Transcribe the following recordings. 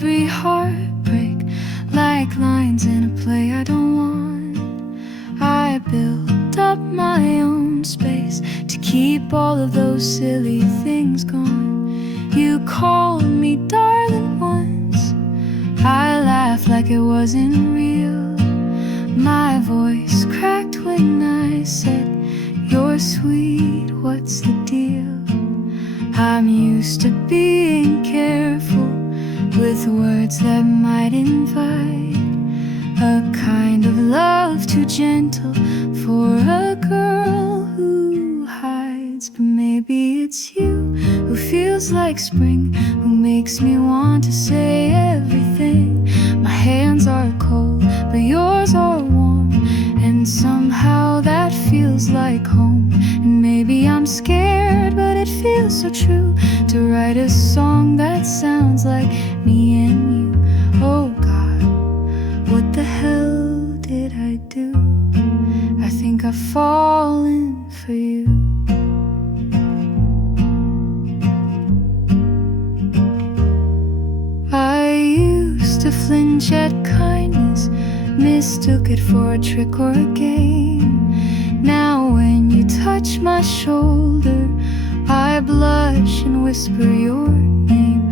every heartbreak like lines in a play I don't want. I built up my own space to keep all of those silly things gone. You called me darling once, I laughed like it wasn't real. My voice cracked when I said, "You're sweet, what's the deal?" I'm used to being careful with words that might invite a kind of love too gentle for a girl who hides. But maybe it's you who feels like spring, who makes me want to say everything. My hands are cold, but yours are warm, and somehow that feels like home. And maybe I'm scared, but it feels so true to write a song that sounds like me and you. Oh God, what the hell did I do? I think I've fallen for you. I used to flinch at kindness, mistook it for a trick or a game. Now when you touch my shoulder, I blush and whisper your name.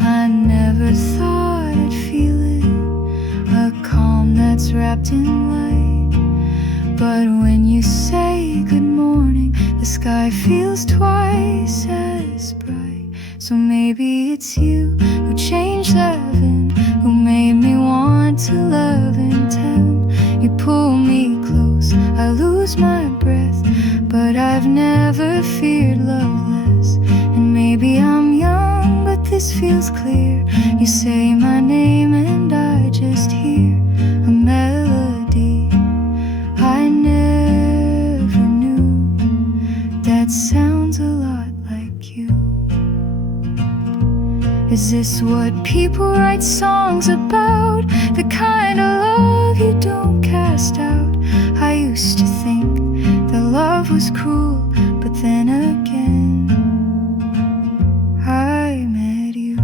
I never thought I'd feel it, a calm that's wrapped in light. But when you say good morning, the sky feels twice as bright. So maybe it's you who changed heaven, who made me want to love and tend. You pull me close, I lose my breath, but I've never feared love less. And maybe I'm young, but this feels clear. You say my name and I just hear a melody I never knew that sounds a lot like you. Is this what people write songs about? The kind of love you don't cast out? I used to think that love was cruel, but then again I met you.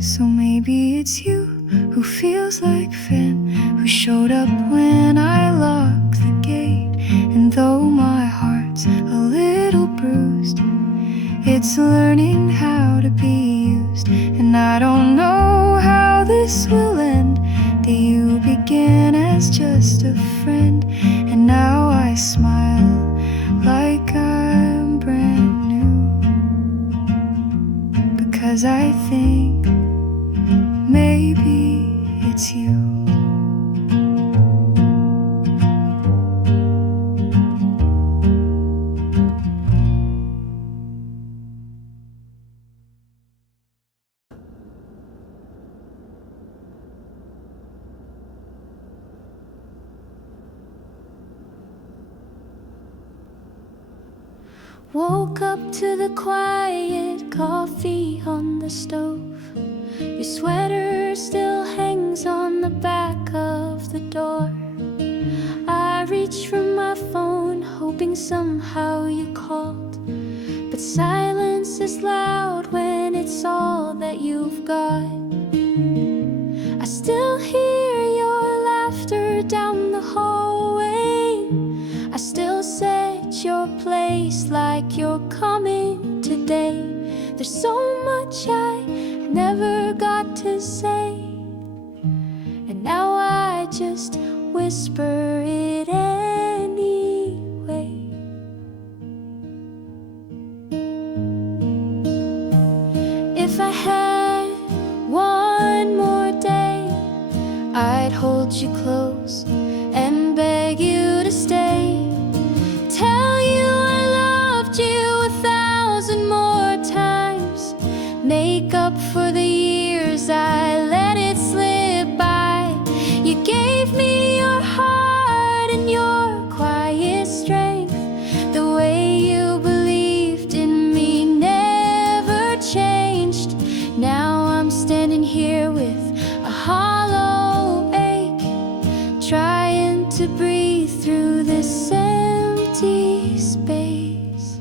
So maybe it's you who feels like Finn, who showed up when I locked the gate. And though my heart's a little bruised, it's learning how to be used. And I don't know how this will end. That you began as just a friend, and now I smile like I'm brand new, because I think maybe it's you. Woke up to the quiet coffee on the stove. Your sweater still hangs on the back of the door. I reached for my phone, hoping somehow you called, but silence is loud when it's all that you've got. I still hear your laughter down the hallway. I still set your place like you're coming today. There's so much I never got to say, and now I just whisper it anyway. If I had one more day, I'd hold you close and beg you to stay. Tell you I loved you 1,000 more times. Make up for the years I let it slip by. You gave me your heart and your quiet strength. The way you believed in me never changed. Now I'm standing here with a hollow ache, trying to breathe through this empty space.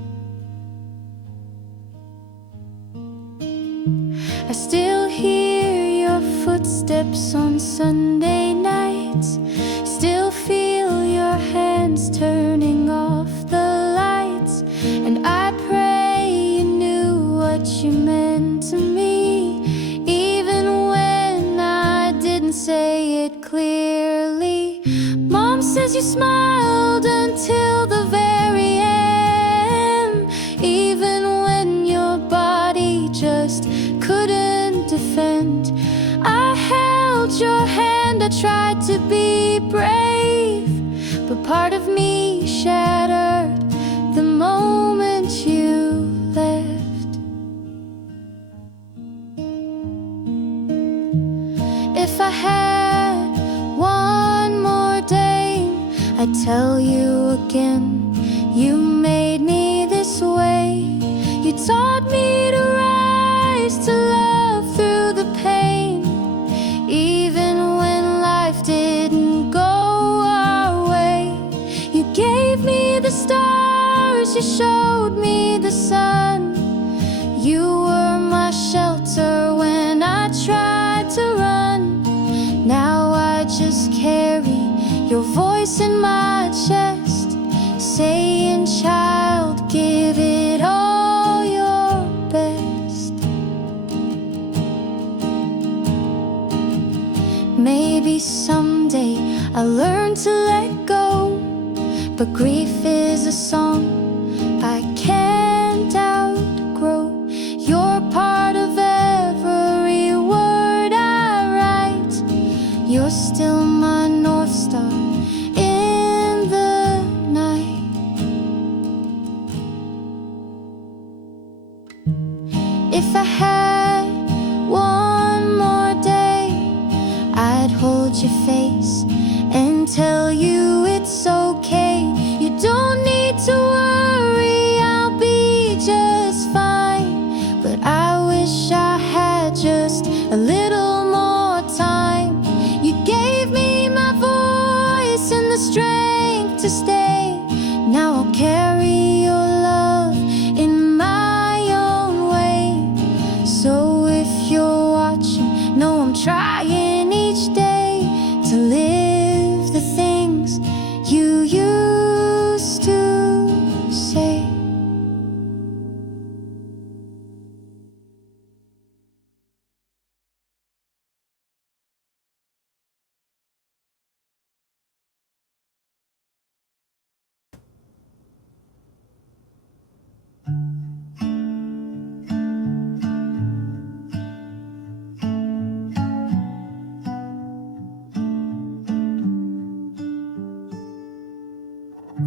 I still hear your footsteps on Sunday nights, still feel your hands turning off the lights, and I pray you knew what you meant to me, even when I didn't say it clearly. Mom says you smiled until the very end, even when your body just couldn't defend. I held your hand, I tried to be brave, but part of me shattered the moment you left. If I had one more day, I'd tell you again, you made me this way. You taught me to rise, to love through the pain, even when life didn't go our way. You gave me the stars, you showed me the sun. You were my shelter when I tried to run. Now I just carry your voice in my chest, saying, child, give it all your best. Maybe someday I'll learn to let go, but grief is a song I can't outgrow. You're part of every word I write. You're still my North Star in the night. If I had one more day, I'd hold your face and tell you it's okay. You don't need to worry, I'll be just fine. But I wish I had just a little more time. You gave me my voice and the strength to stay. Now I'll carry your love in my own way. So if you're watching, know I'm trying each day to live the things you used to say.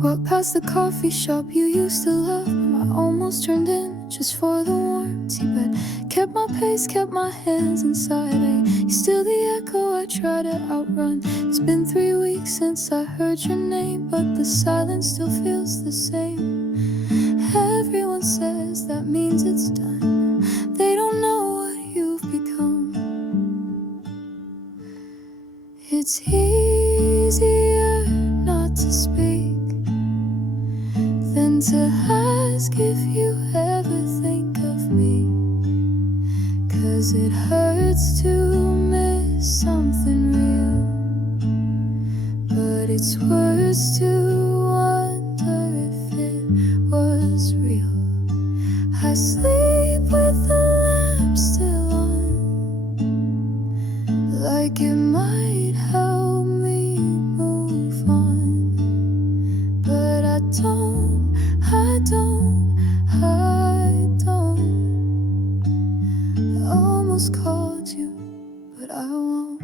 Walked past the coffee shop you used to love. I almost turned in just for the warm tea, but kept my pace, kept my hands inside. You're still the echo I try to outrun. It's been 3 weeks since I heard your name, but the silence still feels the same. Everyone says that means it's done. They don't know what you've become. It's easier not to speak than to ask if you ever think of me. 'Cause it hurts to miss something real, but it's worse to wonder if it was real. I sleep with the lamp still on, like it might help me move on, but I don't. I almost called you, but I won't.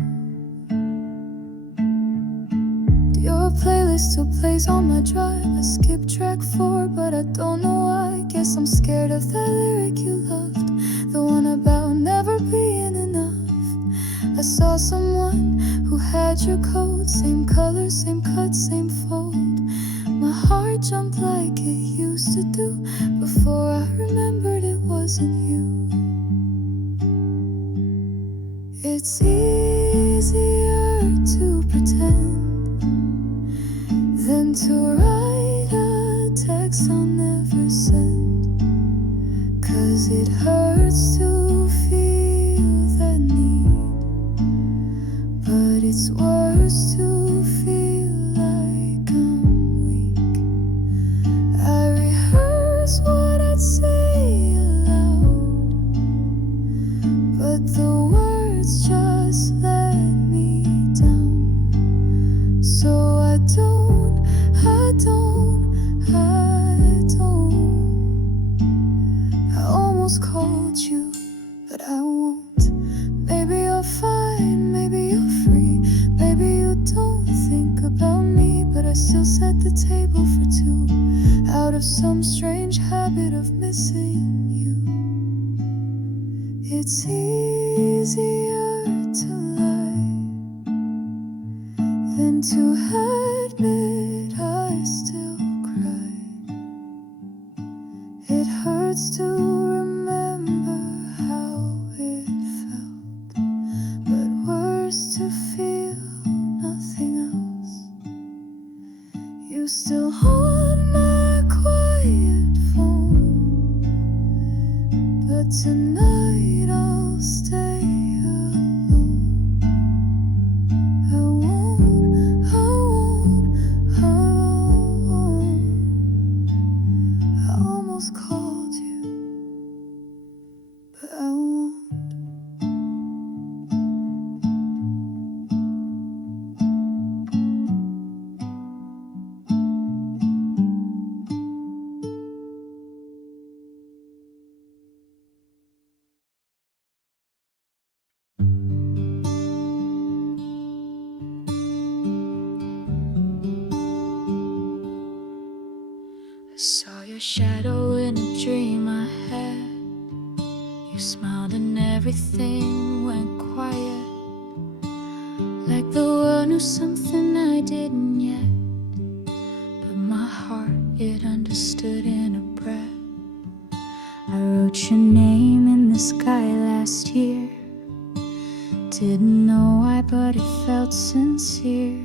Your playlist still plays on my drive. I skipped track 4, but I don't know why. Guess I'm scared of that lyric you loved, the one about never being enough. I saw someone who had your coat, same color, same cut, same fold. My heart jumped like it used to do before I remembered it wasn't you. It's easier to pretend to write a text I'll never send, 'cause it hurts to feel that need, but it's worse to feel like I'm weak. I rehearse what I'd say aloud, but the words just let me down. So I don't I almost called you, but I won't. Maybe you're fine, maybe you're free, maybe you don't think about me, but I still set the table for two, out of some strange habit of missing you. It's easier to lie than to admit I still cry. It hurts to remember how it felt, but worse to feel nothing else. You still on my quiet phone, but tonight I'll stay alone. I almost called you, but I won't. I saw your shadow in a dream I had. You smiled and everything went quiet, like the world knew something I didn't yet. But my heart, it understood in a breath. I wrote your name in the sky last year. Didn't know why, but it felt sincere.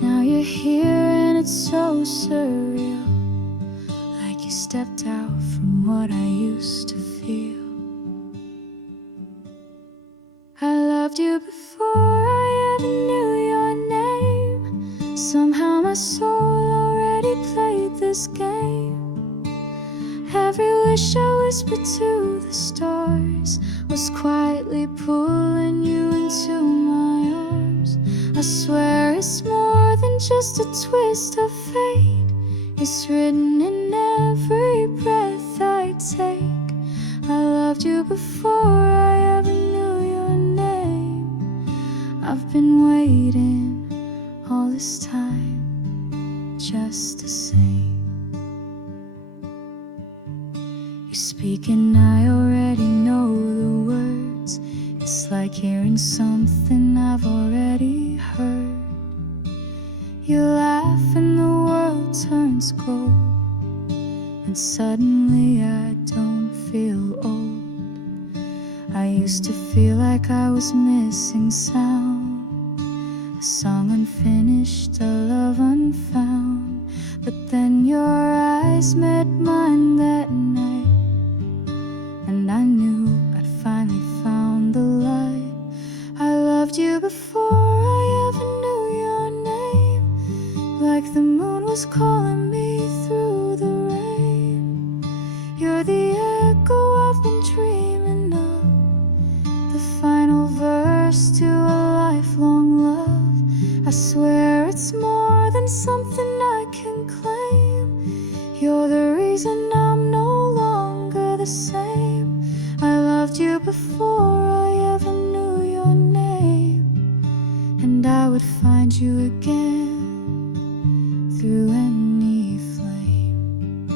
Now you're here and it's so surreal, like you stepped out from what I used to feel. I loved you before I ever knew your name. Somehow my soul already played this game. Every wish I whispered to the stars was quietly pulling you into my arms. I swear it's more than just a twist of fate. It's written in every breath I take. I loved you before I ever knew your name. I've been waiting all this time just the same. You speak and I already know the words. It's like hearing something I've already heard. You laugh and the world turns cold, and suddenly I don't feel old. I used to feel like I was missing sound, a song unfinished, a love unfound. But then your eyes met mine that night, and I knew I'd finally found the light. I loved you before I ever knew your name, like the moon was calling me through the rain. You're the echo I've been dreaming of, the final verse to a lifelong love. I swear it's more than something I can claim. You're the reason I'm no longer the same. I loved you before I ever knew your name, and I would find you again through any flame.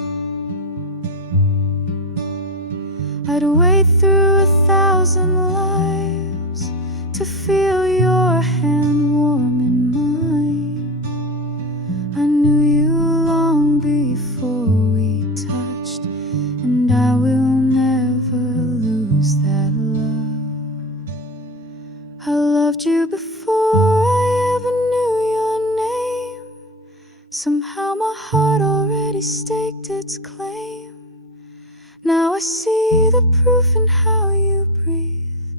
I'd wait through 1,000 lives to feel your hand warm in mine. I knew you long before we touched, and I will never lose that love. I loved you before I ever knew your name. Somehow my heart already staked its claim. Now I see the proof in how you breathe.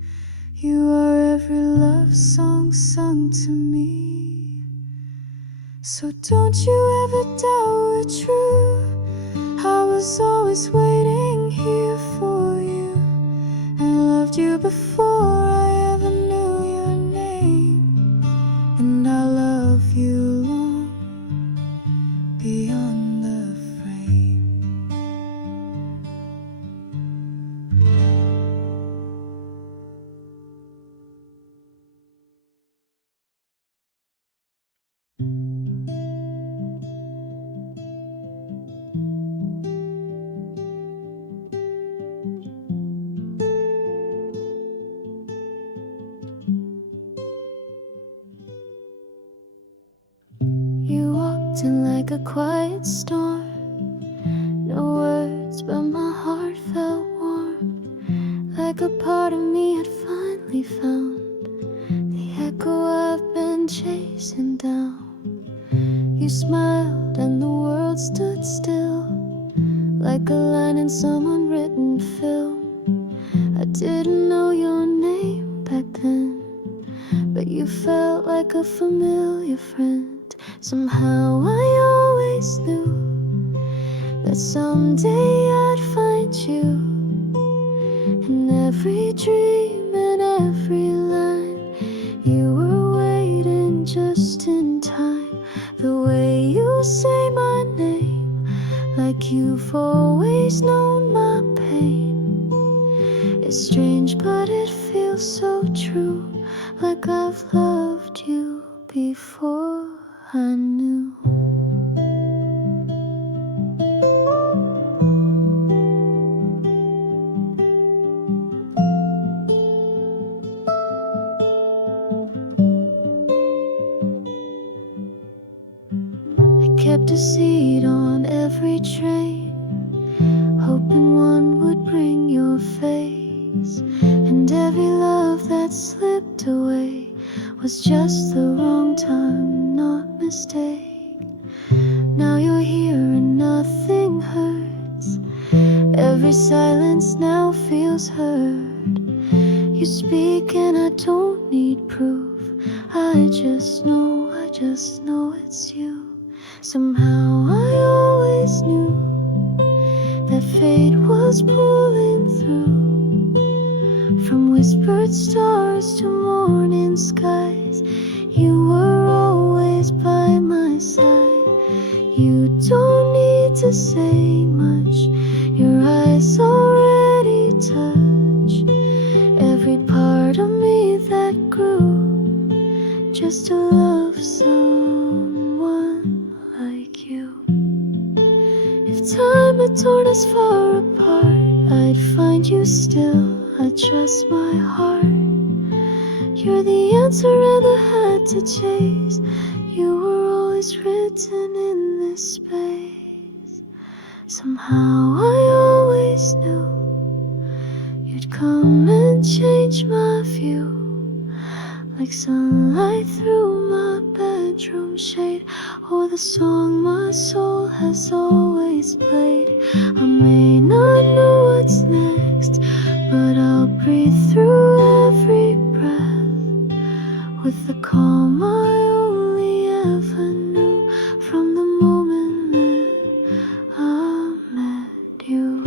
You are every love song sung to me. So don't you ever doubt we're true. I was always waiting here for you, and loved you before I ever knew your name. And I'll love you long beyond the frame. You walked in like a quiet storm. No words, but my heart felt warm, like a part of me had finally found the echo I've been chasing down. You smiled and the world stood still, like a line in some unwritten film. I didn't know your name back then, but you felt like a familiar friend. Somehow I always knew that someday I'd find you. In every dream and every line, you were waiting just in time. The way you say my name, like you've always known my pain. It's strange but it feels so true, like I've loved you before I knew. I kept a seat on every train, hoping one would bring your face. And every love that slipped away was just the wrong time, not mistake. Now you're here and nothing hurts. Every silence now feels heard. You speak and I don't need proof. I just know it's you. Somehow I always knew that fate was pulling through. From whispered stars to morning skies, you were always by my side. You don't need to say much, your eyes already touch every part of me that grew just to love someone like you. If time had torn us far apart, I'd find you still. I trust my heart. You're the answer I never had to chase. You were always written in this space. Somehow I always knew you'd come and change my view, like sunlight through my bedroom shade, or the song my soul has always played. I may not know what's next, but I'll breathe through every breath with the calm I only ever knew from the moment that I met you.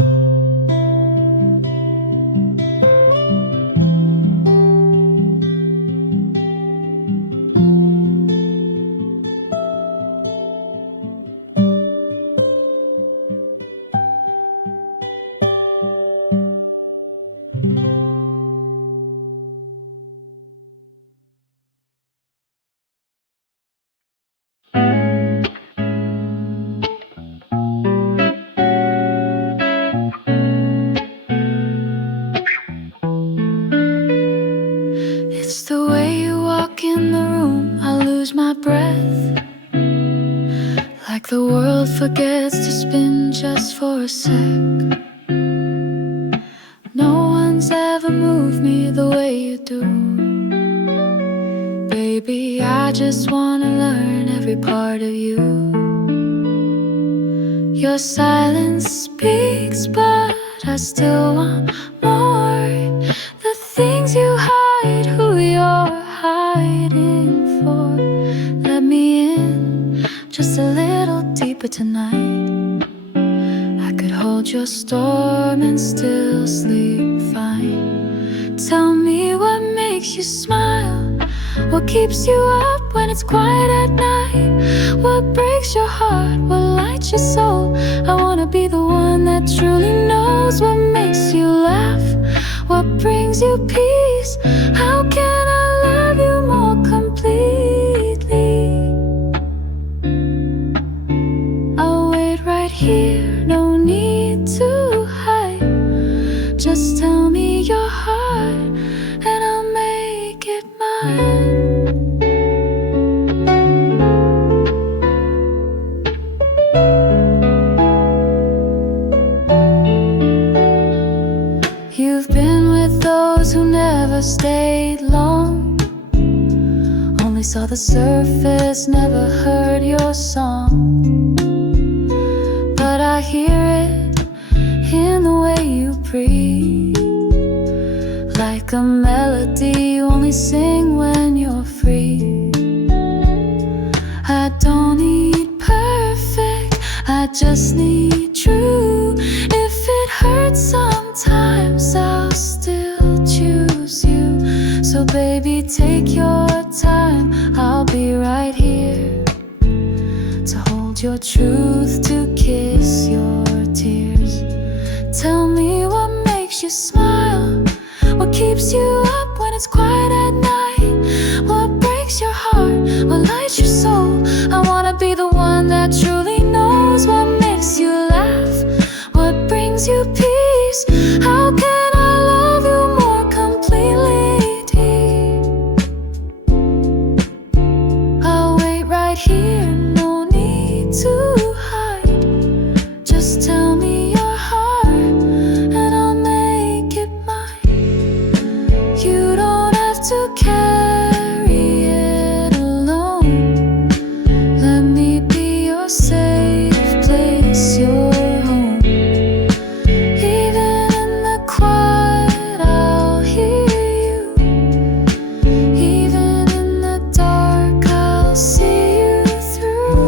It's the way you walk in the room, I lose my breath, like the world forgets to spin just for a sec. No one's ever moved me the way you do. Baby, I just wanna learn every part of you. Your silence speaks, but I still want more. The things you hide, who you're hiding for. Let me in just a little deeper tonight. I could hold your storm and still sleep fine. Tell me what makes you smile, what keeps you up when it's quiet at night. What breaks your heart, what lights your soul. I wanna be the one that truly knows what makes you laugh, what brings you peace. How can I love you more completely? I'll wait right here, no need to hide. Just tell me your heart and I'll make it mine. You've been with those who never stayed long, only saw the surface, never heard your song. But I hear it in the way you breathe, like a melody you only sing when you're free. I don't need perfect, I just need true. If it hurts sometimes, I'll still choose you. So baby, take your time, I'll be right here to hold your truth, to kiss your tears. Tell me what makes you smile, what keeps you up when it's quiet at night. What breaks your heart, what lights your soul. I wanna be the one that truly knows what makes you laugh, what brings you peace. How can I love you more completely? I'll wait right here, no need to hide. Just tell me your heart and I'll make it mine. You don't have to carry it alone. Let me be your safe place, your home. Even in the quiet, I'll hear you. Even in the dark, I'll see you through.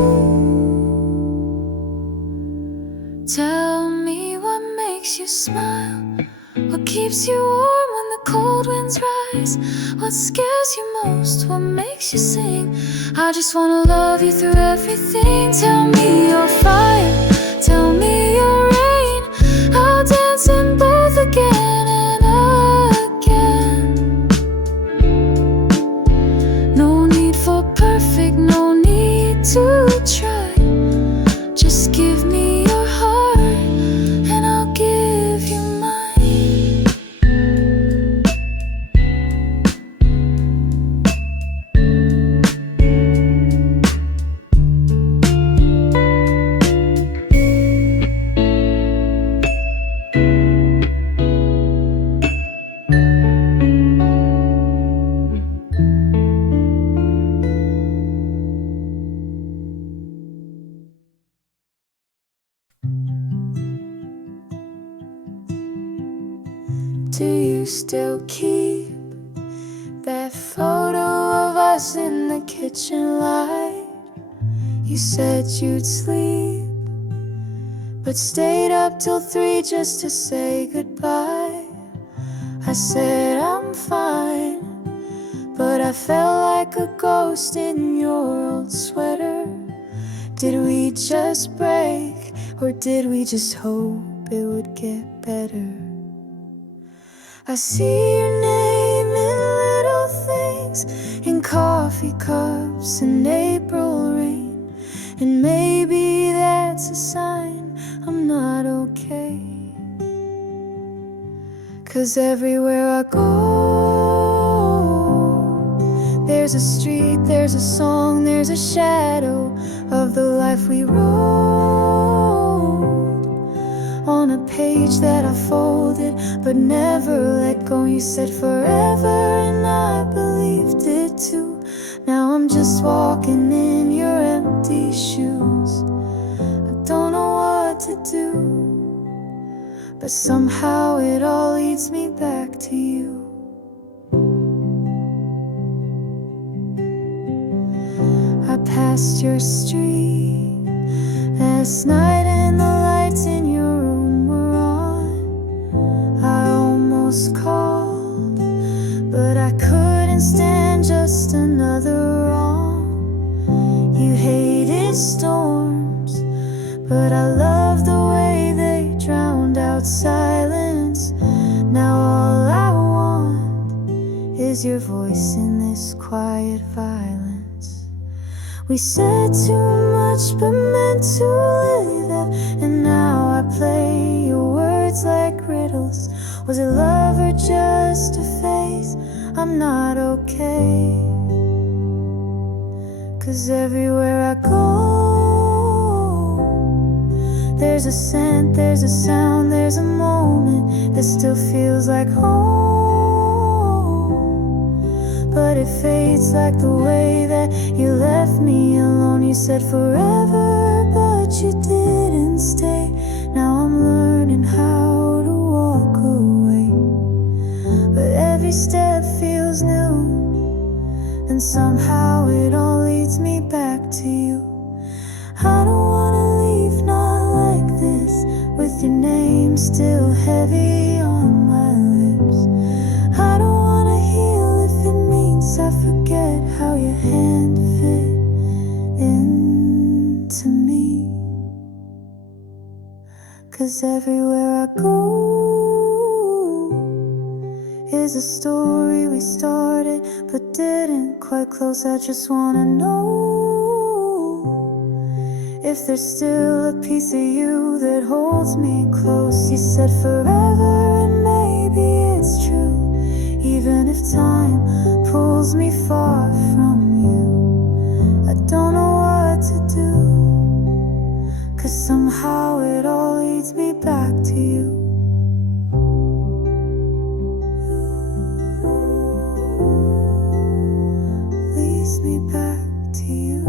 Tell me what makes you smile, what keeps you warm when the cold winds rise. What scares you most, what makes you sing. I just wanna love you through everything. Tell me your fire, tell me your rain. I'll dance in both again and again. No need for perfect, no need to try. Just give me your heart and I'll give you mine. Do you still keep that photo of us in the kitchen light? You said you'd sleep, but stayed up till 3 just to say goodbye. I said I'm fine, but I felt like a ghost in your old sweater. Did we just break, or did we just hope it would get better? I see your name in little things, in coffee cups and April rain. And maybe that's a sign I'm not okay. 'Cause everywhere I go, there's a street, there's a song, there's a shadow of the life we wrote on a page that I folded but never let go. You said forever and I believed it too. Now I'm just walking in your empty shoes. I don't know what do, but somehow it all leads me back to you. I passed your street last night and the lights in your room were on. I almost called, but I couldn't stand just another wrong. You hated storms, but I love the way they drowned out silence. Now all I want is your voice in this quiet violence. We said too much but meant to live it, and now I play your words like riddles. Was it love or just a phase? I'm not okay, 'cause everywhere I go, there's a scent, there's a sound, there's a moment that still feels like home. But it fades like the way that you left me alone. You said forever, but you didn't stay. Now I'm learning how to walk away, but every step feels new, and somehow it all leads me back to you. I don't wanna leave, not like this, with your name still heavy on my lips. I don't wanna heal if it means I forget how your hand fit into me. 'Cause everywhere I go is a story we started but didn't quite close. I just wanna know if there's still a piece of you that holds me close. You said forever, and maybe it's true, even if time pulls me far from you. I don't know what to do, 'cause somehow it all leads me back to you. Leads me back to you.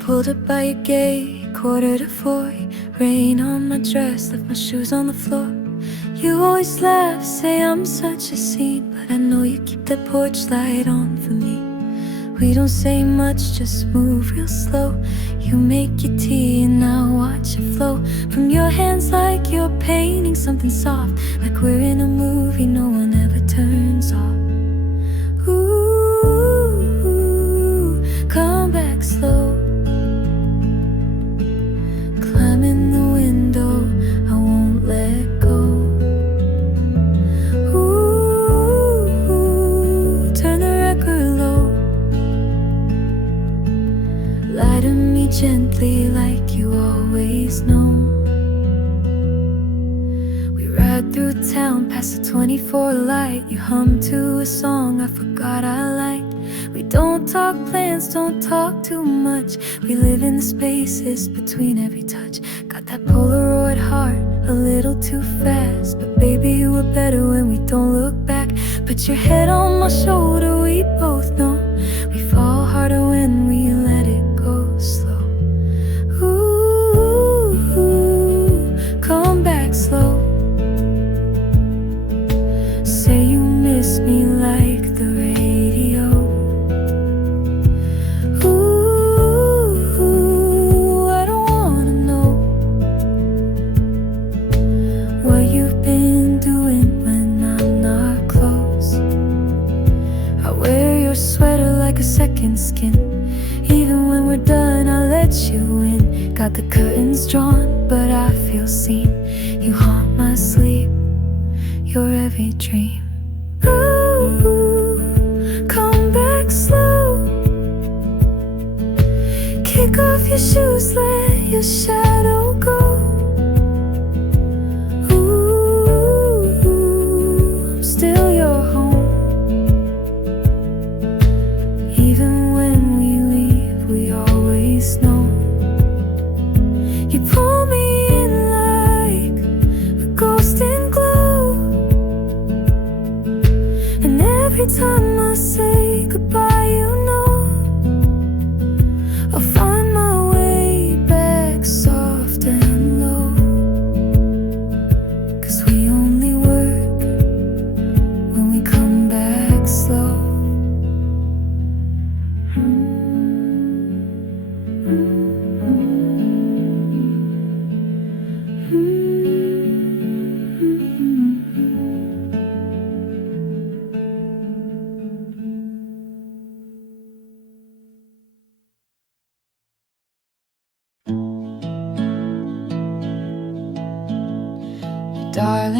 Pulled up by your gate, 3:45. Rain on my dress, left my shoes on the floor. You always laugh, say I'm such a scene, but I know you keep that porch light on for me. We don't say much, just move real slow. You make your tea and I watch it flow from your hands like you're painting something soft, like we're in a movie no one ever turns off. Ooh, come back slow. In the window, I won't let go. Ooh, turn the record low. Lie to me gently like you always know. We ride through town past the 24 light. You hum to a song I forgot I liked. We don't talk plans, don't talk too much. We live in the spaces between every touch. Got that Polaroid heart, a little too fast, but baby we're better when we don't look back. Put your head on my shoulder, we both know we fall harder when we let it go slow. Ooh, come back slow. Say you miss me like the radio. Second skin, even when we're done, I'll let you in. Got the curtains drawn, but I feel seen. You haunt my sleep, your every dream. Ooh, come back slow. Kick off your shoes, let your shadow go. Ooh, I'm still your home.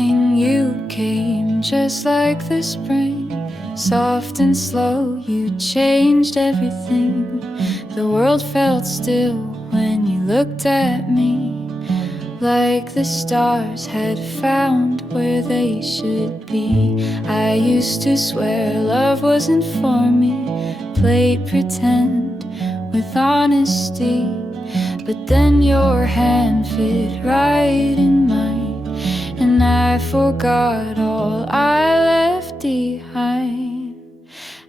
morning you came, just like the spring, soft and slow, you changed everything. The world felt still when you looked at me, like the stars had found where they should be. I used to swear love wasn't for me, played pretend with honesty, but then your hand fit right in mine, and I forgot all I left behind.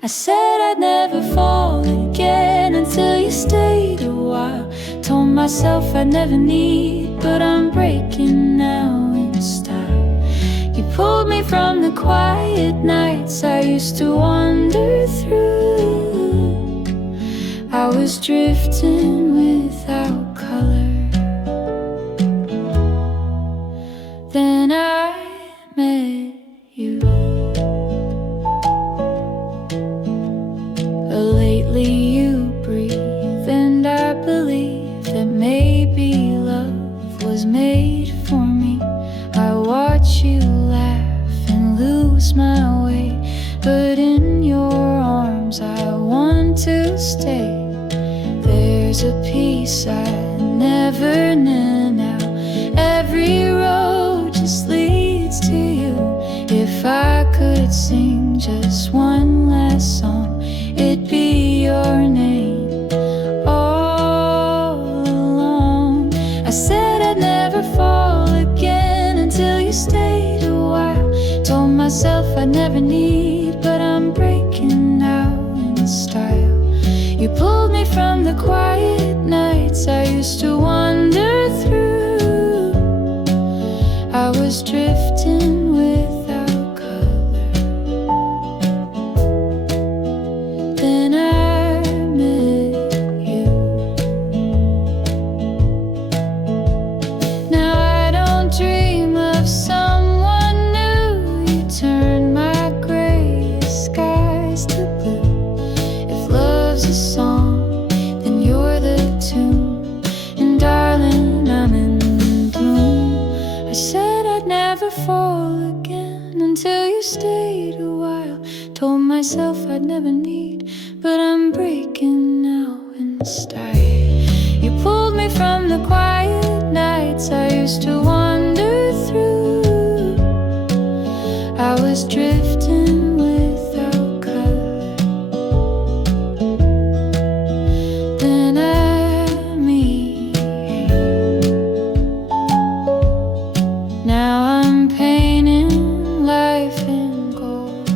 I said I'd never fall again until you stayed a while. Told myself I'd never need, but I'm breaking now in style. You pulled me from the quiet nights I used to wander through. I was drifting without color. Then I met you. Lately you breathe, and I believe that maybe love was made for me. I watch you laugh and lose my way, but in your arms I want to stay. There's a peace I never knew now. Every road just leads to you. If I could sing just one last song, it'd be your name all along. I said I'd never fall again until you stayed a while. Told myself I'd never need, but I'm breaking out in style. You pulled me from the quiet nights I used to wander through. I was drifting without color. Then I met you. Now I don't dream of someone new. You turned my gray skies to blue. If love's a song, then you're the tune. And darling, I'm in bloom. I said I'd never fall again until you stayed a while. Told myself I'd never need, but I'm breaking now in style. You pulled me from the quiet nights I used to wander through. I was drifting without color. Then I meet you. Now I'm painting life in gold,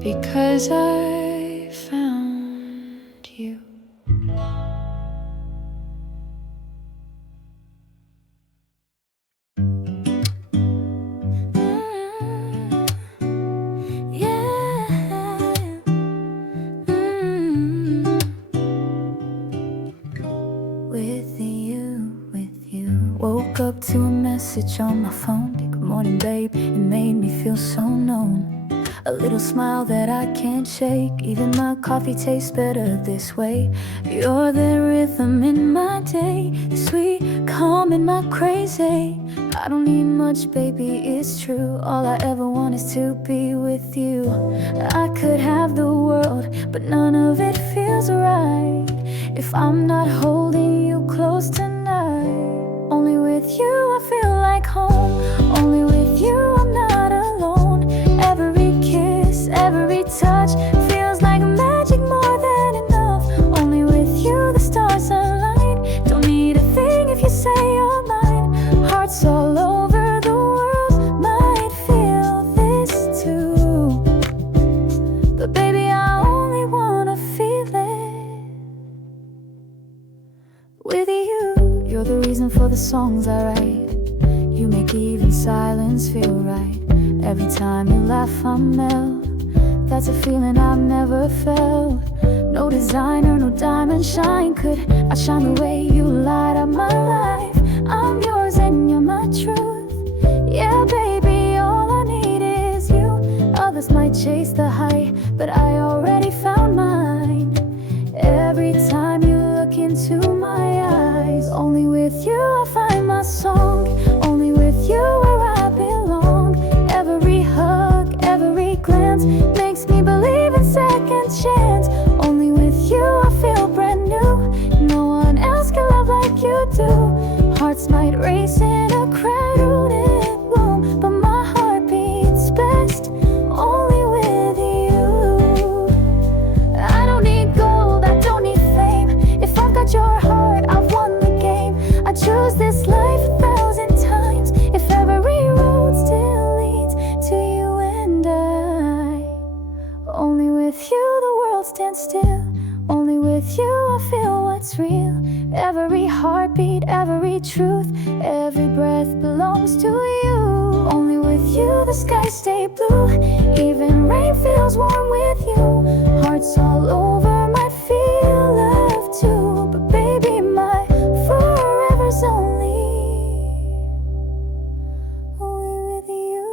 because I found you. With you. Woke up to a message on my phone. Good morning, babe. It made me feel so known. A little smile that I can't shake. Even my coffee tastes better this way. You're the rhythm in my day, the sweet calm in my crazy. I don't need much, baby, it's true. All I ever want is to be with you. I could have the world, but none of it feels right if I'm not holding you close tonight. Only with you I feel like home. Only with you I'm not alone. Every kiss, every touch feels like magic, more than enough. Only with you the stars align. Don't need a thing if you say you're mine. Hearts all over the world might feel this too, but baby I only wanna feel it with you. You're the reason for the songs I write. You make even silence feel right. Every time you laugh I melt. That's a feeling I've never felt. No designer, no diamond shine could outshine the way you light up my life. I'm yours and you're my truth. Yeah, baby, all I need is you. Others might chase the high, but I already found mine. Every time you look into my eyes, only with you I find my song. hearts might race in a crowded room, but my heart beats best only with you. I don't need gold, I don't need fame. If I've got your heart, I've won the game. I choose this life 1,000 times if every road still leads to you and I. Only with you the world stands still. Only with you I feel what's real. Every heartbeat, every truth, every breath belongs to you. Only with you the skies stay blue. Even rain feels warm with you. Hearts all over might feel love too, but baby, my forever's only with you.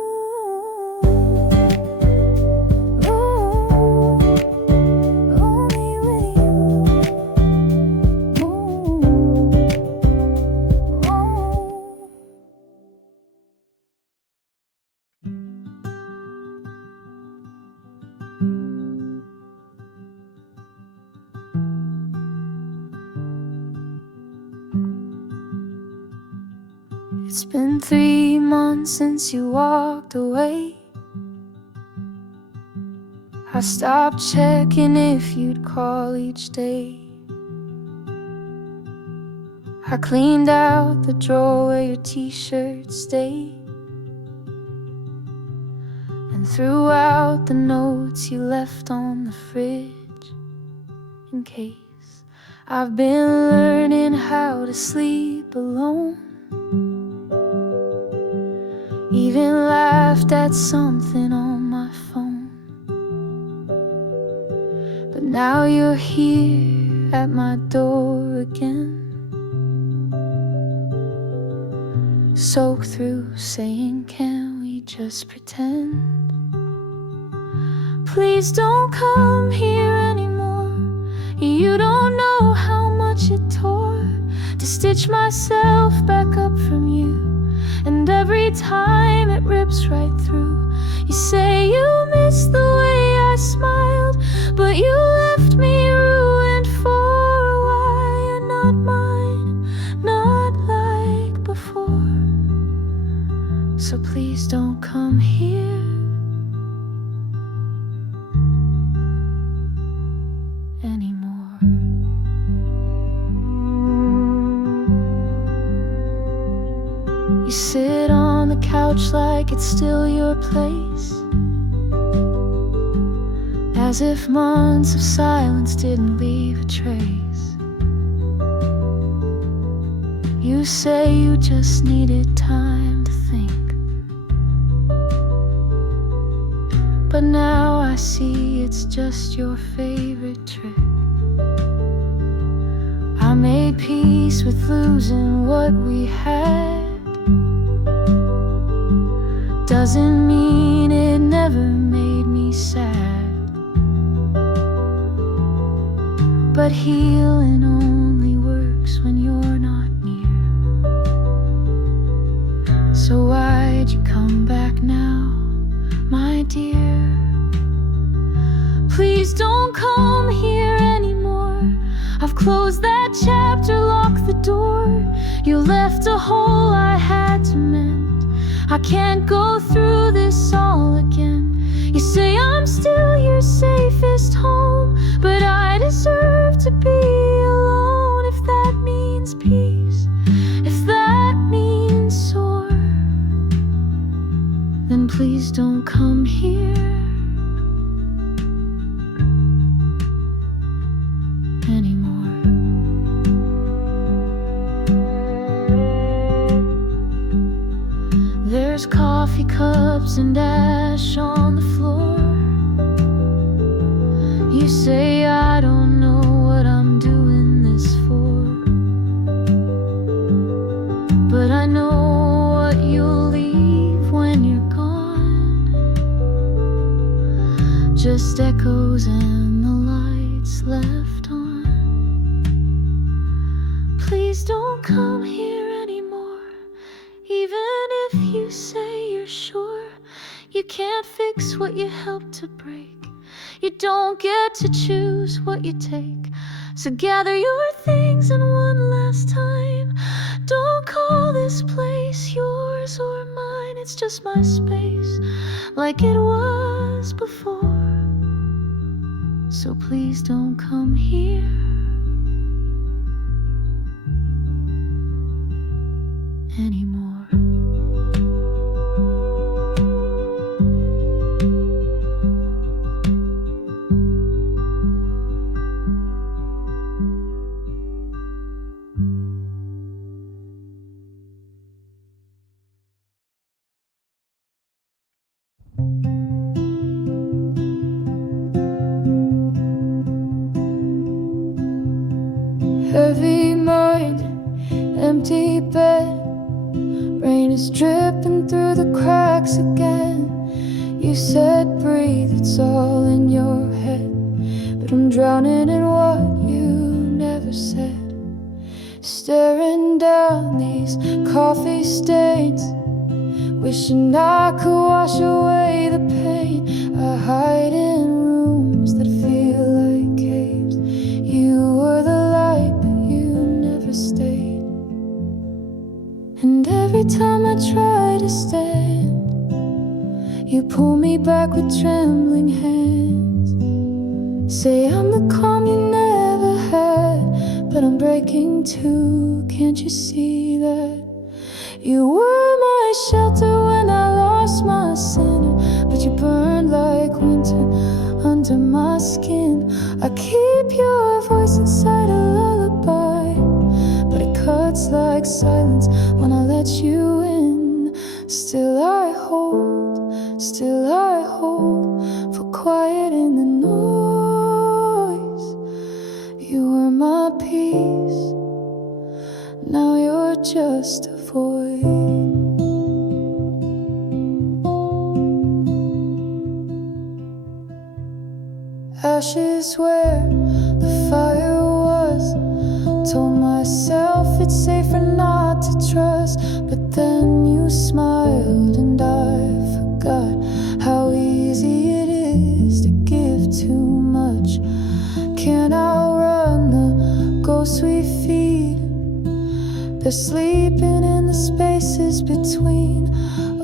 It's been 3 months since you walked away. I stopped checking if you'd call each day. I cleaned out the drawer where your t-shirts stay, and threw out the notes you left on the fridge in case. I've been learning how to sleep alone. Even laughed at something on my phone. But now you're here at my door again. Soaked through saying, can we just pretend? Please don't come here anymore. You don't know how much it tore to stitch myself back up from you. And every time it rips right through. You say you miss the way I smiled, but you left me ruined for a while. You're not mine, not like before. So please don't come here anymore. You sit on the couch like it's still your place, as if months of silence didn't leave a trace. You say you just needed time to think, but now I see it's just your favorite trick. I made peace with losing what we had. Doesn't mean it never made me sad, but healing only works when you're not near. So why'd you come back now, my dear? Please don't come here anymore. I've closed that chapter, locked the door. You left a hole I had to mend. I can't go through this all again. You say I'm still your safest home, but I deserve to be alone. If that means peace, if that means sore, then please don't come here anymore. There's coffee cups and ash on the floor. You say I don't know what I'm doing this for, but I know what you'll leave when you're gone. Just echoes and the lights left on. Please don't come here anymore. Even if you say you're sure, you can't fix what you helped to break. You don't get to choose what you take. So gather your things and one last time, don't call this place yours or mine, it's just my space, like it was before. So please don't come here anymore. Heavy mind, empty bed, rain is dripping through the cracks again. You said breathe, it's all in your head, but I'm drowning in what you never said. Staring down these coffee stains, wishing I could wash away the pain. I hide in rooms that feel like caves. You were the light, but you never stayed. And every time I try to stand, you pull me back with trembling hands. Say I'm the calm you never had, but I'm breaking too. Can't you see that? You were my shelter when I lost my center, but you burned like winter under my skin. I keep your voice inside a lullaby, but it cuts like silence when I let you in. Still I hold for quiet in the noise. You were my peace, now you're just a void. Ashes where the fire was, told myself it's safer not to trust, but then you smiled and I forgot how easy it is to give too much. Can't outrun the ghosts we feed, they're sleeping in the spaces between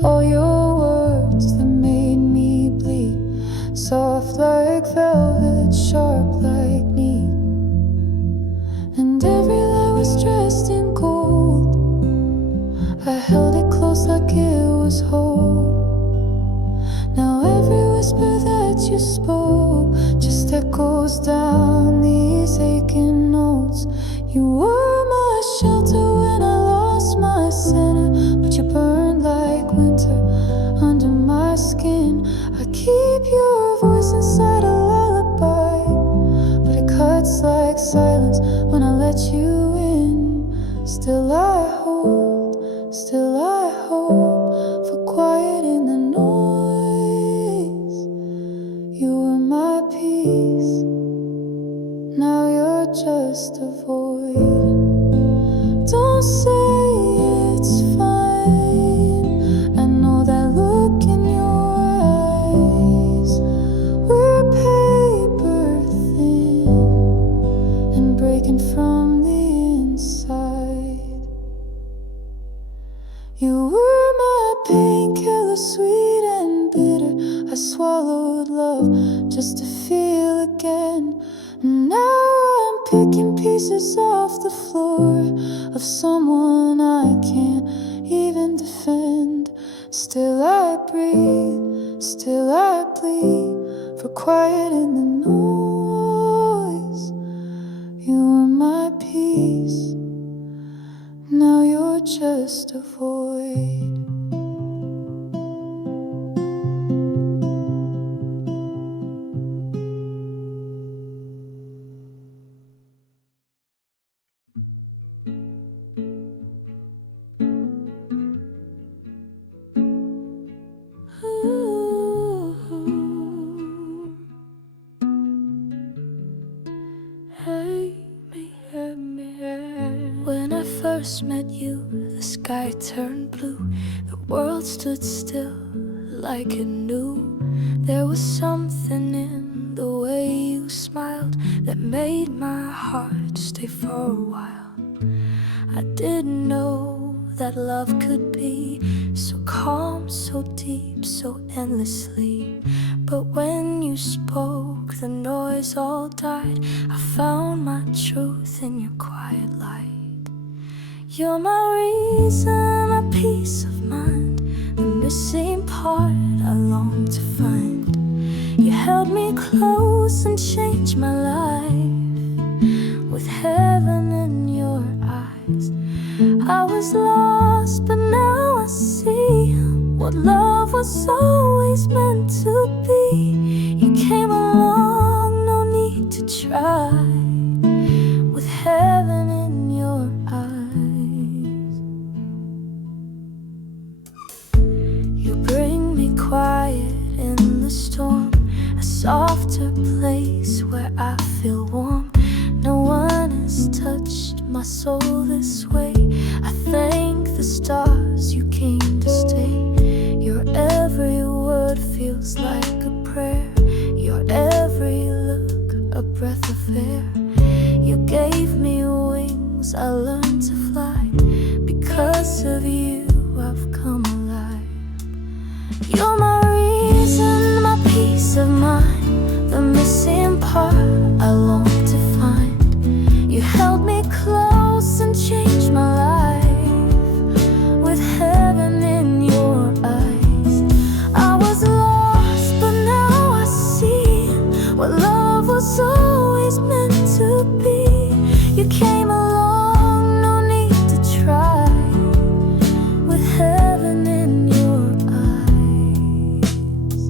all your words that made me bleed. Soft like velvet, sharp like need, and every lie was dressed in gold. I held it close like it was whole. Now every whisper that you spoke just echoes down these aching notes. You were my shelter when I lost my center, but you burned like winter under my skin. I keep your voice inside a lullaby, but it cuts like silence when I let you in. Still I hold for quiet in the noise. You were my peace, now you're just a void. Don't say it's fine, I know that look in your eyes. We're paper thin and breaking from the inside. You were my painkiller, sweet and bitter. I swallowed love just to feel again. Now I'm picking pieces off the floor of someone I can't even defend. Still I breathe, still I bleed for quiet in the noise. You were my peace, now you're just a void. When I first met you, the sky turned blue. The world stood still like it knew. There was something in the way you smiled that made my heart stay for a while. I didn't know that love could be, so calm, so deep, so endlessly. But when you spoke, the noise all died. I found my truth in your quiet light. You're my reason, my peace of mind, the missing part I long to find. You held me close and changed my life with heaven in your eyes. I was lost, but now I see what love was always meant to be. You came along, no need to try, with heaven in your eyes. You bring me quiet in the storm, a softer place where I feel warm. No one has touched my soul this way. I thank the stars you came to stay. Your every word feels like a prayer, your every look a breath of air. You gave me wings, I learned to fly. Because of you, I've come alive. You're my reason, my peace of mind, the missing part I long to find. You held me close and changed my life with heaven in your eyes. I was lost, but now I see what love was always meant to be. You came along, no need to try, with heaven in your eyes.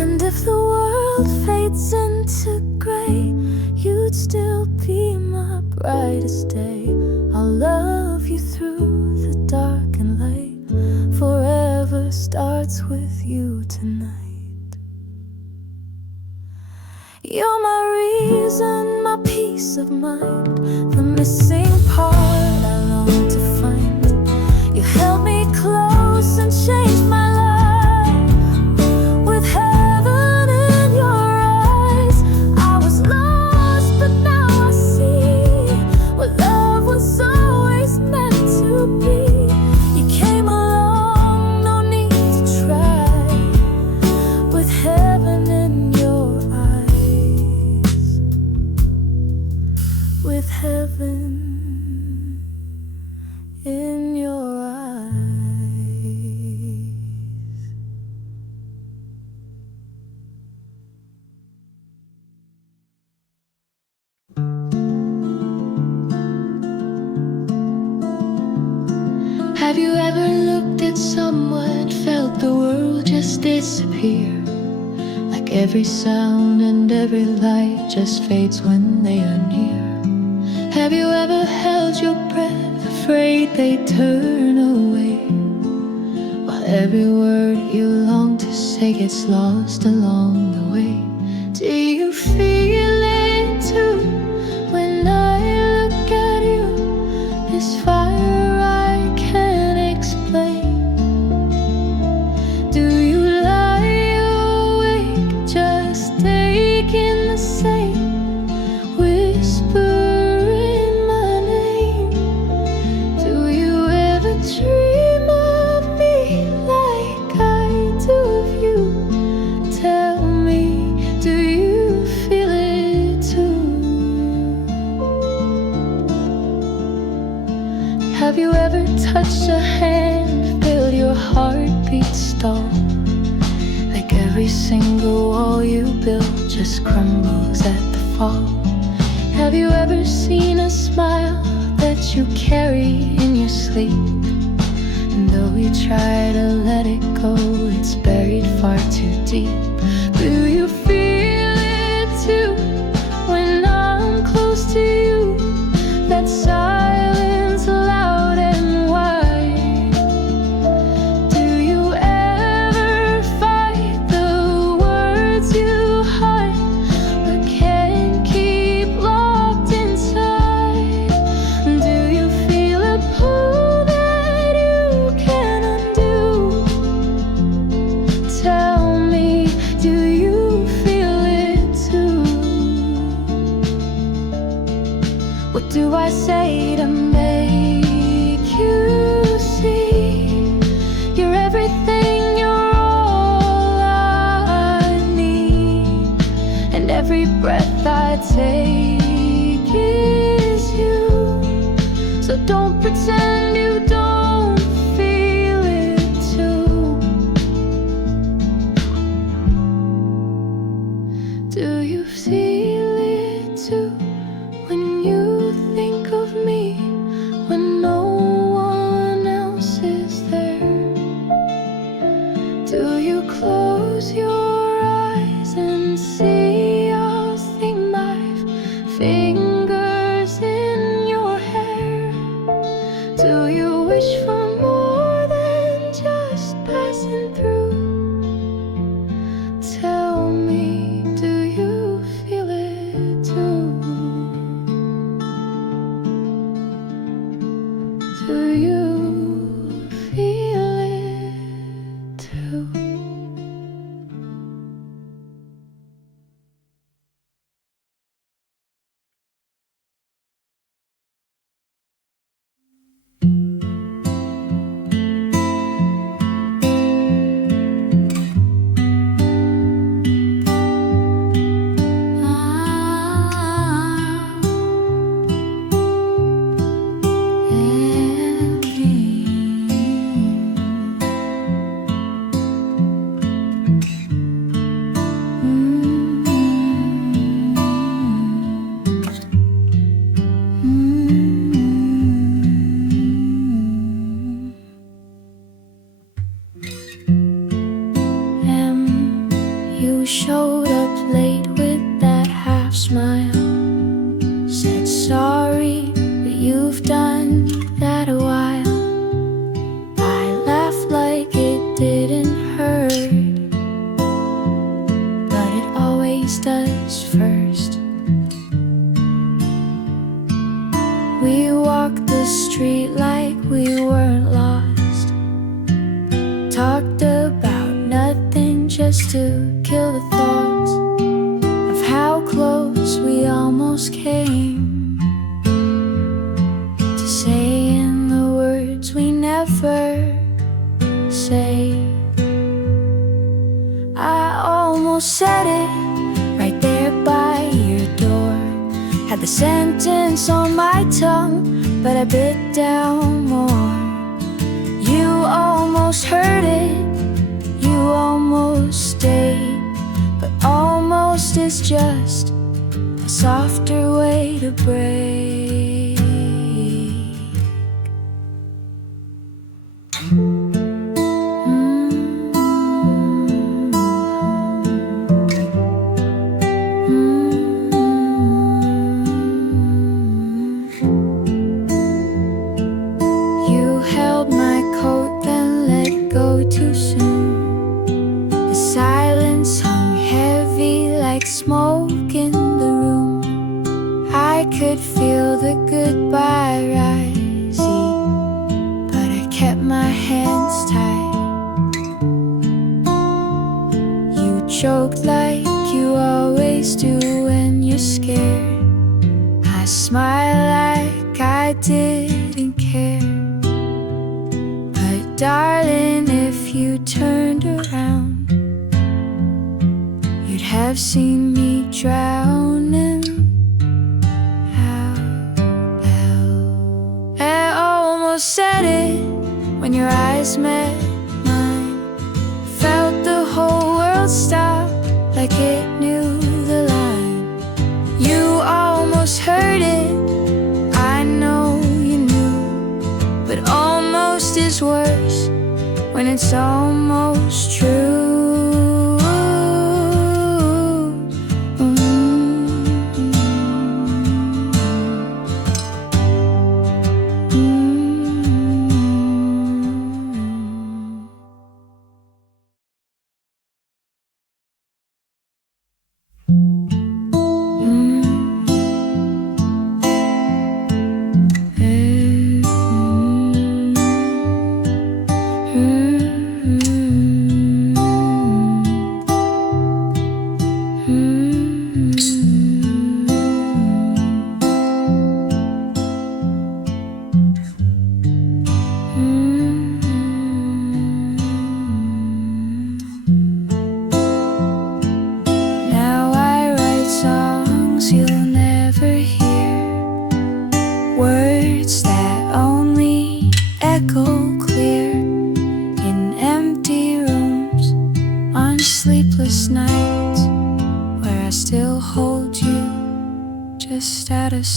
And if the world fades into gray, you'd still be my brightest day. I'll love you through the dark and light. Forever starts with you tonight. You're my reason, my peace of mind, the missing part I long to find. You held me close and changed my life with heaven in your eyes. I was lost, but now I see what love was always meant to be. You came along, no need to try, with heaven in your eyes, with heaven in your eyes. Have you ever looked at someone, felt the world just disappear? Like every sound and every light just fades when they are near. Have you ever held your breath, afraid they turn away, while every word you long to say gets lost along the way? Do you feel it too when I look at you? This fire I can't explain. Do you lie awake just taking the same whisper? Dream of me like I do of you. Tell me, do you feel it too? Have you ever touched a hand, felt your heartbeat stall? Like every single wall you built just crumbles at the fall. Have you ever seen a smile that you carry in your sleep? And though you try to let it go, it's buried far too deep. Do you feel it too when I'm close to you? That silence loud and wide. Do you ever fight the words you hide, but can't keep locked inside? Do you feel a pull that you can undo? Tell me, Don't pretend you don't feel it too. Do you feel it too when you think of me, when no one else is there? Do you close your eyes and see I'll see my fingers in your hair? Do you wish for more than just passing through? Tell me, do you feel it too? Do you feel it too? You showed up late with that half smile, said sorry, but you've done that a while. I laughed like it didn't hurt, but it always does first. We walked the street like we weren't lost, talked about nothing just to kill the thoughts of how close we almost came to saying the words we never say. I almost said it right there by your door, had the sentence on my tongue, but I bit down more. You almost heard it, you almost stayed, but almost is just a softer way to break. You held my coat, then let go too soon. The silence hung heavy like smoke in the room. I could feel the goodbye rising, but I kept my hands tight. You choked like you always do when you're scared. I smiled like I didn't care. But darling, if you turned around, you'd have seen me drowning out. I almost said it when your eyes met mine. Felt the whole world stop like it knew the line. You almost heard it, I know you knew, but almost is worse when it's almost true.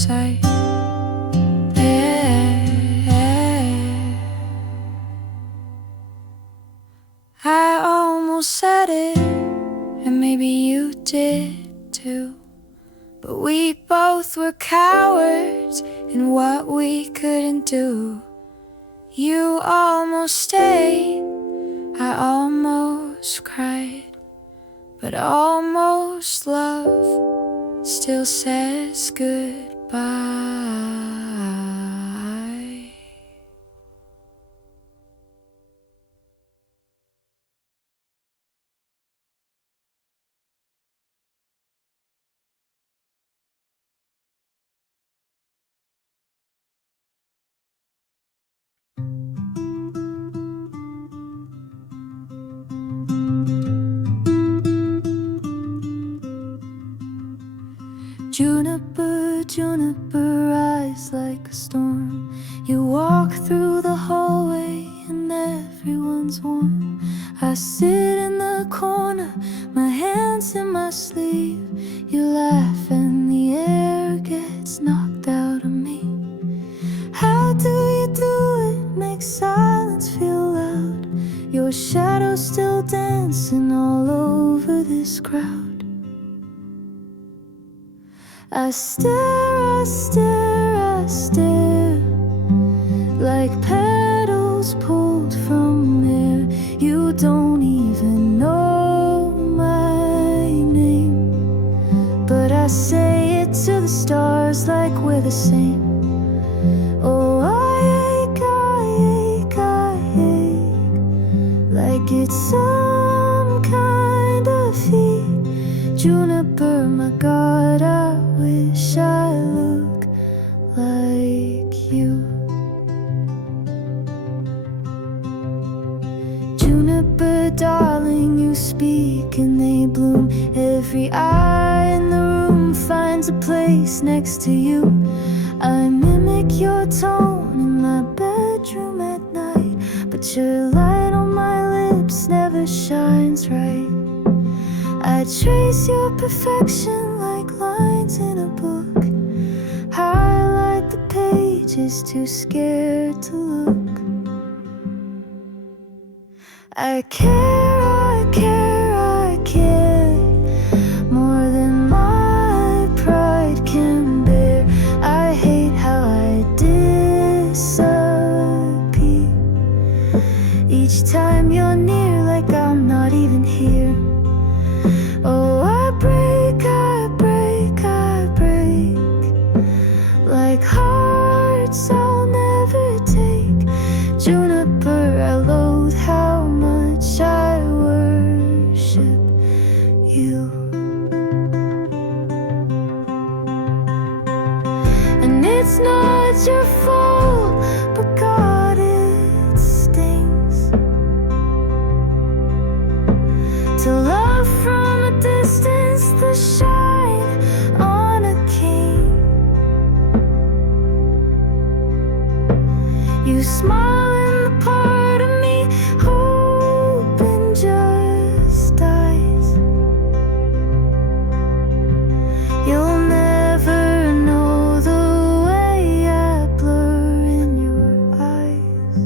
sight. I almost said it, and maybe you did too, but we both were cowards in what we couldn't do. You almost stayed, I almost cried, but almost love still says goodbye. Juniper, juniper, rise like a storm. You walk through the hallway and everyone's warm. I sit in the corner, my hands in my sleeve. You laugh and the air gets knocked out of me. How do you do it? Make silence feel loud. Your shadow still dancing all over this crowd. I stare, I stare, I stare, like petals pulled from air. You don't even know my name, but I say it to the stars like we're the same. Oh, I ache, I ache, I ache, like it's some kind of heat. Juniper, my God, I wish I look like you. Juniper, darling, you speak and they bloom. Every eye in the room finds a place next to you. I mimic your tone in my bedroom at night, but your light on my lips never shines right. I trace your perfection like lines in a book. Highlight the pages, too scared to look. I care, I care, I care, more than my pride can bear. I hate how I disappear each time you're near, like I'm not even here. Oh, I break, I break, I break, like hearts I'll never take. Juniper, I loathe how much I worship you. And it's not your fault, but God, it stings to love from a distance, the shine on a king. You smile and the part of me hoping just dies. You'll never know the way I blur in your eyes.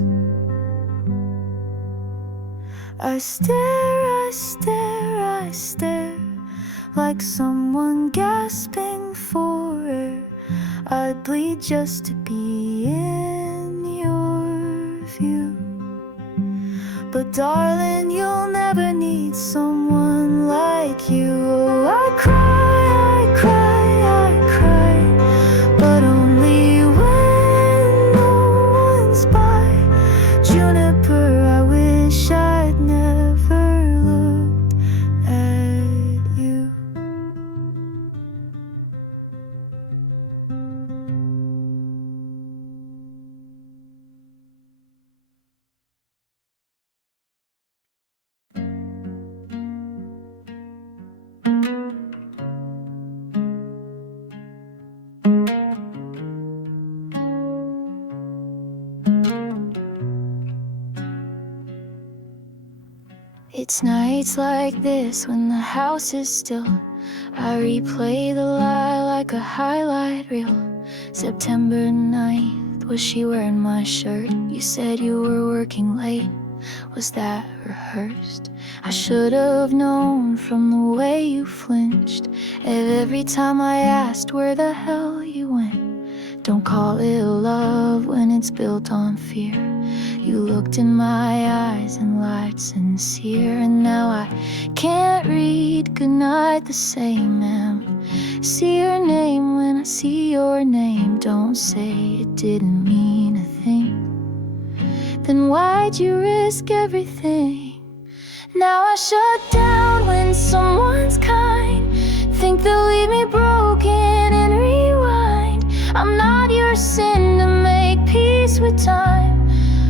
I stare, I stare, I stare, like someone gasping for air. I'd bleed just to be in your view. But darling, you'll never need someone like you. Oh, I cry, I cry, I cry, but only when no one's by. Juniper, I wish I'd never looked at you. It's nights like this when the house is still. I replay the lie like a highlight reel. September 9th, was she wearing my shirt? You said you were working late, was that rehearsed? I should have known from the way you flinched every time I asked where the hell you went. Don't call it love when it's built on fear. You looked in my eyes and lied sincere, and now I can't read goodnight the same, ma'am. See your name when I see your name. Don't say it didn't mean a thing. Then why'd you risk everything? Now I shut down when someone's kind. Think they'll leave me broken and rewind. I'm not your sin to make peace with time.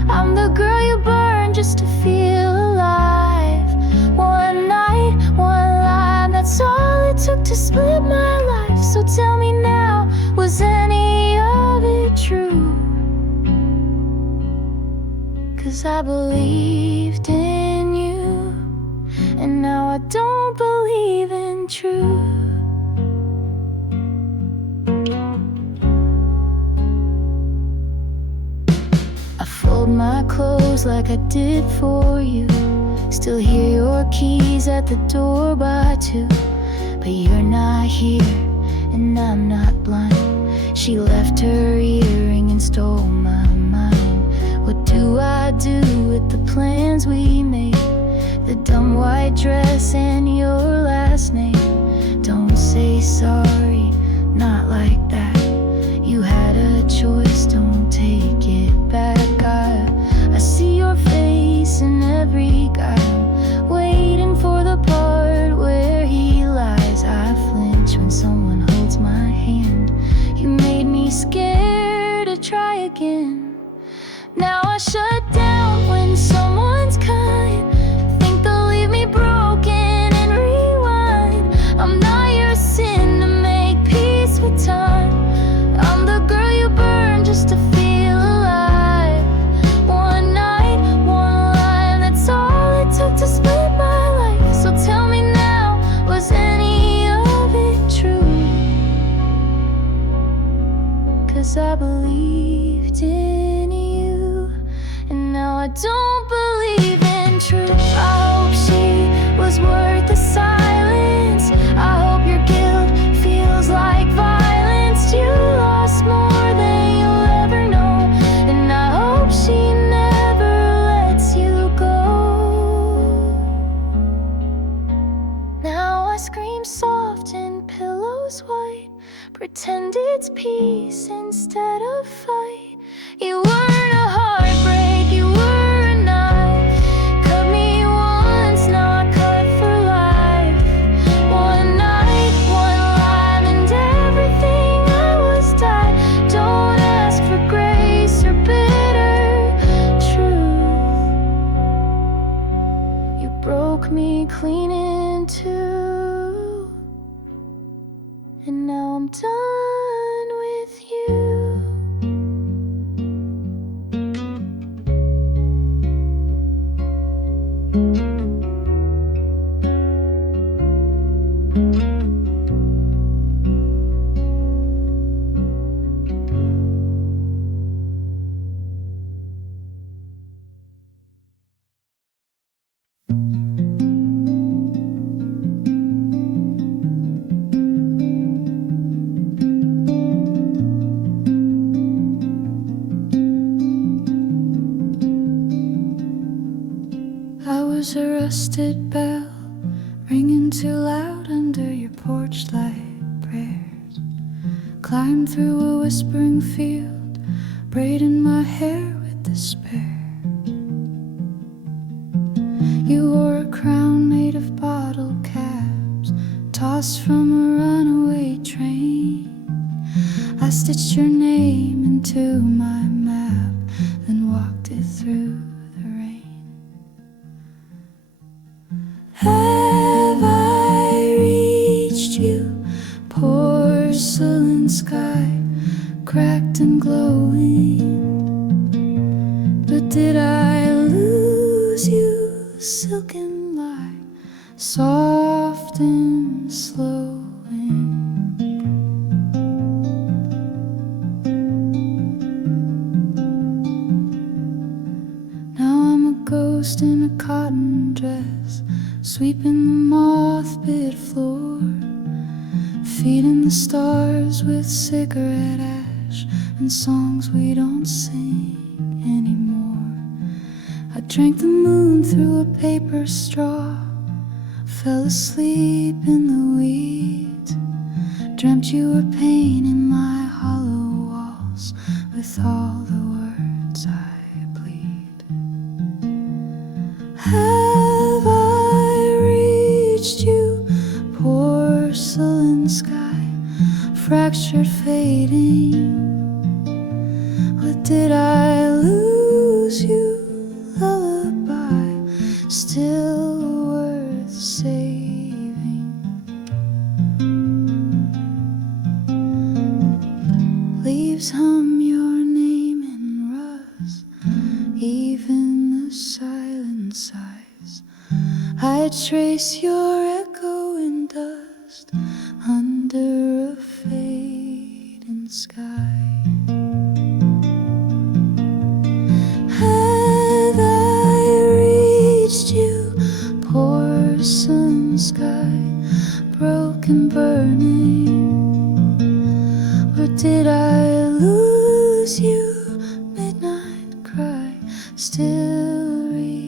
I'm the girl you burn just to feel alive. One night, one line, that's all it took to split my life. So tell me now, was any of it true? 'Cause I believed in you, and now I don't believe in truth. I fold my clothes like I did for you. Still hear your keys at the door by 2. But you're not here, and I'm not blind. She left her earring and stole my mind. What do I do with the plans we made? The dumb white dress and your last name. Don't say sorry, not like that. You had a choice, don't take it back. I see your face in every guy, waiting for the part where he lies. I flinch when someone holds my hand. You made me scared to try again. Now I shut down when someone's kind. Think they'll leave me broken and rewind. I'm not your sin to make peace with time. I'm the girl you burn just to feel alive. One night, one line, that's all it took to split my life. So tell me now, was any of it true? 'Cause I believed in you, and now I don't believe in truth. I hope she was worth the silence. I hope your guilt feels like violence. You lost more than you'll ever know, and I hope she never lets you go. Now I scream soft in pillows white, pretend it's peace instead of fight. You weren't a heartbreak, you were a knife. Cut me once, now I cut for life. One night, one line, and everything I was died. Don't ask for grace or bitter truth. You broke me clean in two, and now I'm done with you. I was a rusted bell, ringing too loud under your porch light prayers. Climbed through a whispering field, braiding my hair with despair. You wore a crown made of bottle caps, tossed from a runaway train. I stitched your name into my map, then walked it through the rain. Have I reached you, porcelain sky, cracked and glowing? But did I lose you, silken light, soft and slowing? ghost in a cotton dress, sweeping the moth-bit floor, feeding the stars with cigarette ash and songs we don't sing anymore. I drank the moon through a paper straw, fell asleep in the weeds, dreamt you were painting my hollow walls with all the words I bleed. Have I reached you, porcelain sky, fractured fading? Or did I lose you, lullaby still worth saving? Leaves hum your name in rust, even the silent sighs. I trace your echo in dust under a fading sky. Have I reached you, porcelain sky, broken, burning? Or did I lose you, midnight cry, still returning?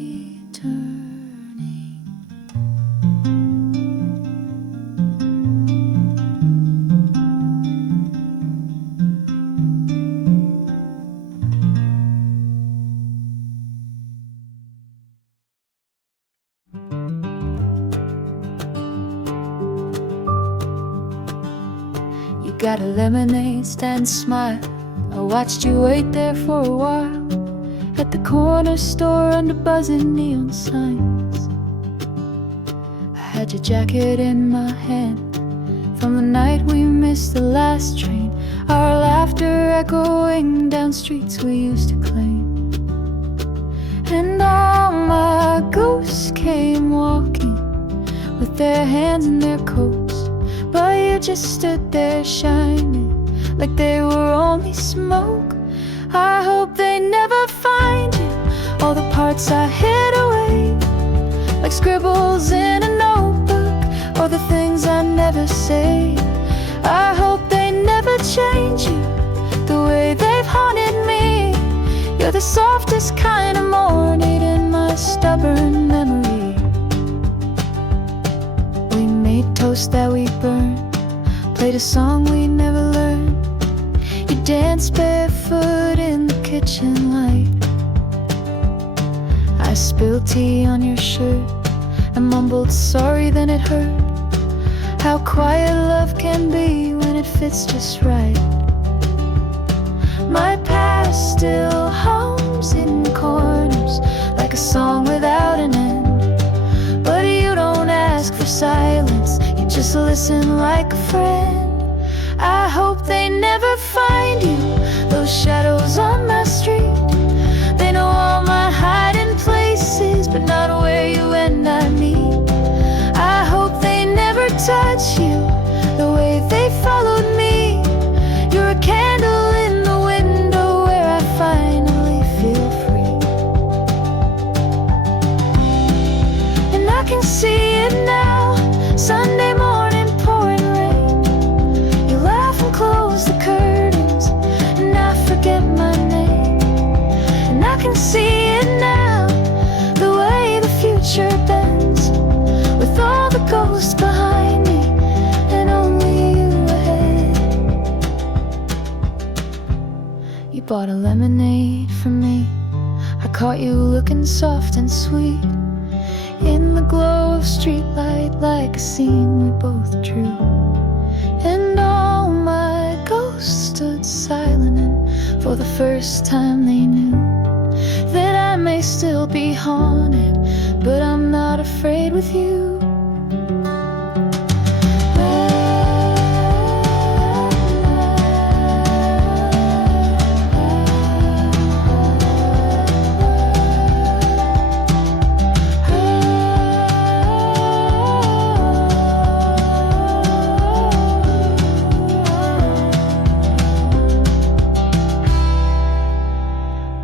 You got a lemonade stand, smile. I watched you wait there for a while at the corner store under buzzing neon signs. I had your jacket in my hand from the night we missed the last train, our laughter echoing down streets we used to claim. And all my ghosts came walking with their hands in their coats, but you just stood there shining like they were only smoke. I hope they never find you, all the parts I hid away, like scribbles in a notebook, or the things I never say. I hope they never change you the way they've haunted me. You're the softest kind of morning in my stubborn memory. We made toast that we burned, played a song we never learned. You danced barefoot in the kitchen light. I spilled tea on your shirt and mumbled sorry, then it hurt. How quiet love can be when it fits just right. My past still hums in corners like a song without an end. But you don't ask for silence, you just listen like a friend. I hope they never find you, those shadows on my street. They know all my hiding places, but not where you and I meet. I hope they never touch you the way they followed me. You're a candle in the window where I finally feel free. And I can see it now, Sunday morning pouring rain. You laugh and close the curtains, and I forget my name. And I can see it now, the way the future bends, with all the ghosts behind me and only you ahead. You bought a lemonade for me, I caught you looking soft and sweet in the glow of streetlight, like a scene we both drew. And all my ghosts stood silent, and for the first time they knew that I may still be haunted, but I'm not afraid with you.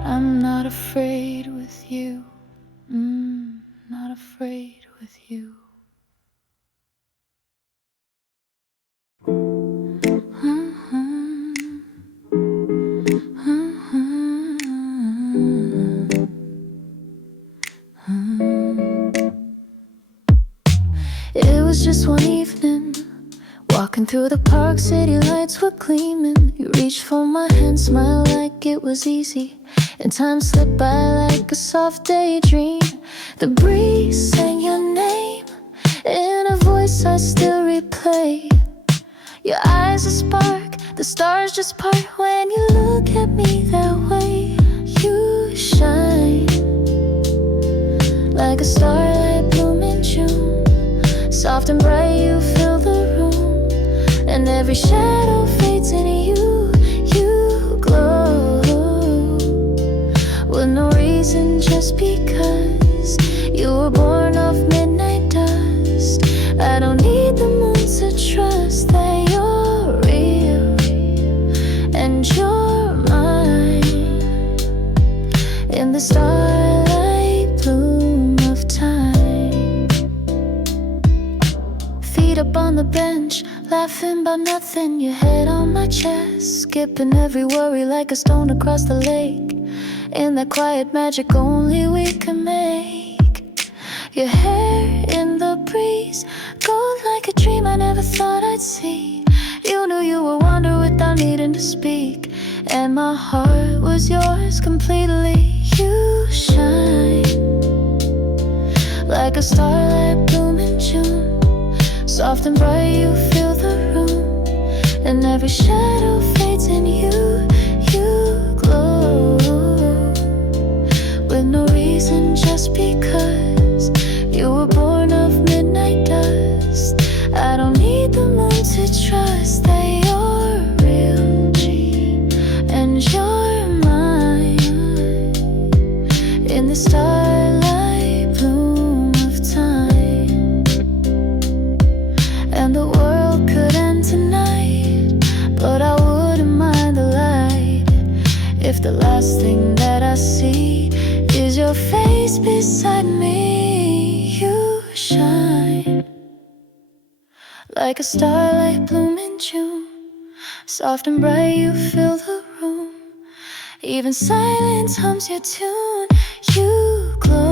I'm not afraid with you. Not afraid with you. It was just one evening, walking through the park, city lights were gleaming. You reached for my hand, smiled like it was easy, and time slipped by like a soft daydream. The breeze sang your name in a voice I still replay. Your eyes a spark, the stars just part when you look at me that way. You shine like a starlight bloom in June. Soft and bright, you fill the room, and every shadow fades in you. You glow with no reason, just because you were born of midnight dust. I don't need the moon to trust that you're real and you're mine in the starlight bloom of time. Feet up on the bench, laughing about nothing, your head on my chest, skipping every worry like a stone across the lake. In that quiet magic only we can make. Your hair in the breeze, gold like a dream I never thought I'd see. You knew you would wander without needing to speak, and my heart was yours completely. You shine like a starlight bloom in June. Soft and bright, you fill the room, and every shadow fades in you. You glow with no reason, just because you were born of midnight dust. I don't need the moon to trust that you're real, G, and you're mine in the starlight bloom of time. And the world could end tonight, but I wouldn't mind the light if the last thing that I see is your face beside me. You shine like a starlight bloom in June. Soft and bright, you fill the room, even silence hums your tune. You glow